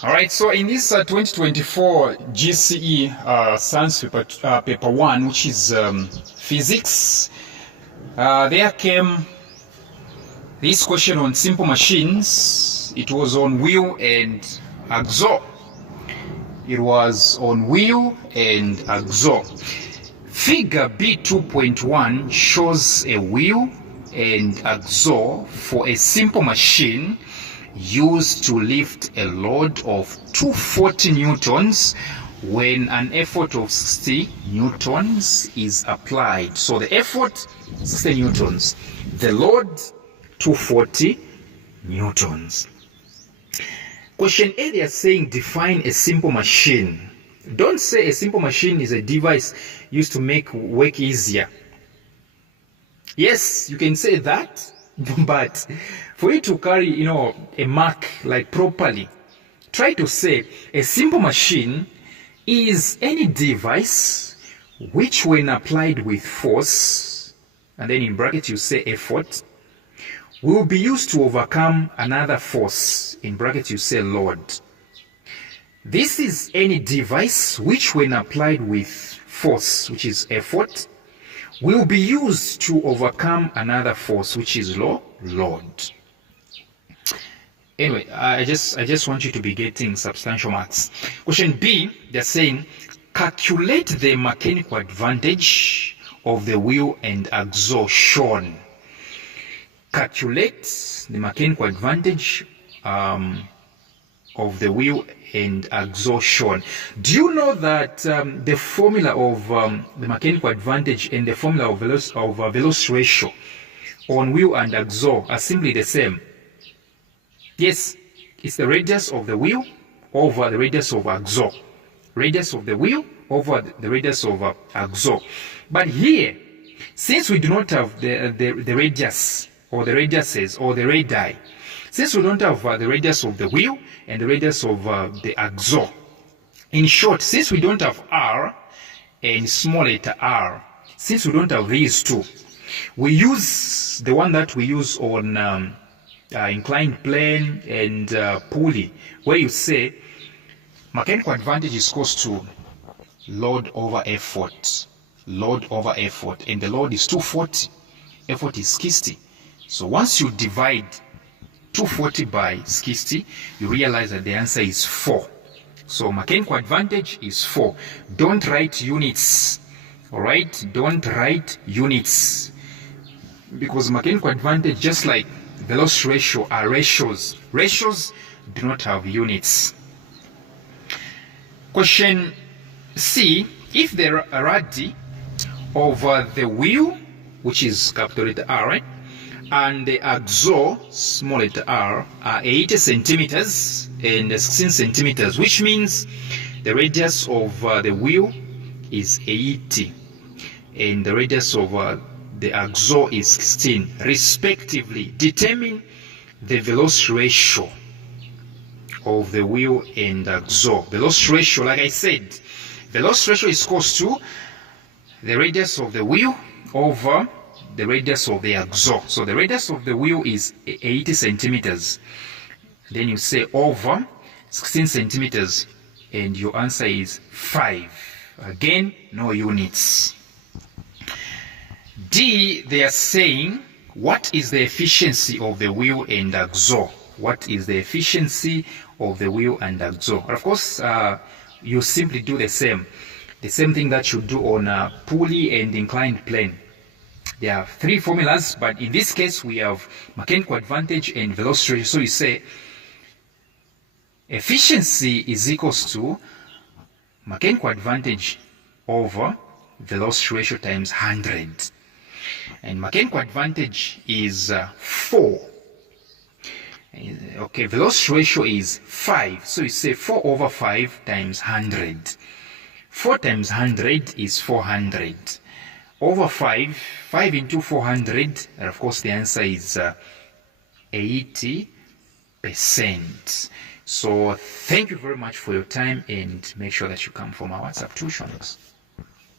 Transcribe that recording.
All right, so in this 2024 GCE Science paper 1, which is physics, there came this question on simple machines. It was on wheel and axle. It was on wheel and axle. Figure B2.1 shows a wheel and axle for a simple machine used to lift a load of 240 newtons when an effort of 60 newtons is applied. So the effort 60 newtons, the load 240 newtons. Question A, they are saying define a simple machine. Don't say a simple machine is a device used to make work easier. Yes, you can say that, but for you to carry, a mark like properly, try to say a simple machine is any device which, when applied with force, and then in brackets you say effort, will be used to overcome another force, in brackets you say load. This is any device which, when applied with force, which is effort, will be used to overcome another force, which is load. Anyway, I just want you to be getting substantial marks. Question B, they're saying calculate the mechanical advantage of the wheel and axle shown. Calculate the mechanical advantage of the wheel and axle shown. Do you know that the formula of the mechanical advantage and the formula of velocity ratio on wheel and axle are simply the same? Yes, it's the radius of the wheel over the radius of axle. Radius of the wheel over the radius of axle. But here, since we do not have the radius or the radiuses or the radii, since we don't have the radius of the wheel and the radius of the axle, in short, since we don't have r and small letter r, since we don't have these two, we use the one that we use on inclined plane and pulley, where you say mechanical advantage is equals to load over effort. Load over effort, and the load is 240, effort is 60. So once you divide 240 by 60, you realize that the answer is 4. So mechanical advantage is 4. Don't write units. All right? Don't write units. Because mechanical advantage, just like velocity ratio, are ratios. Ratios do not have units. Question C, if the radii of the wheel, which is capital letter R, right, and the axle, small letter r, are 80 centimeters and 16 centimeters, which means the radius of the wheel is 80 and the radius of the axle is 16, respectively. Determine the velocity ratio of the wheel and axle. Velocity ratio, like I said, velocity ratio is equal to the radius of the wheel over the radius of the axle. So the radius of the wheel is 80 centimeters. Then you say over 16 centimeters, and your answer is 5. Again, no units. D, they are saying, what is the efficiency of the wheel and axle? What is the efficiency of the wheel and axle? Of course, you simply do the same thing that you do on a pulley and inclined plane. There are 3 formulas, but in this case we have mechanical advantage and velocity. So you say efficiency is equals to mechanical advantage over velocity ratio times 100. And mechanical advantage is 4. Okay, velocity ratio is 5. So you say 4 over 5 times 100. 4 times 100 is 400. Over 5 into 400, and of course the answer is 80%. So thank you very much for your time, and make sure that you come for my WhatsApp tuitions.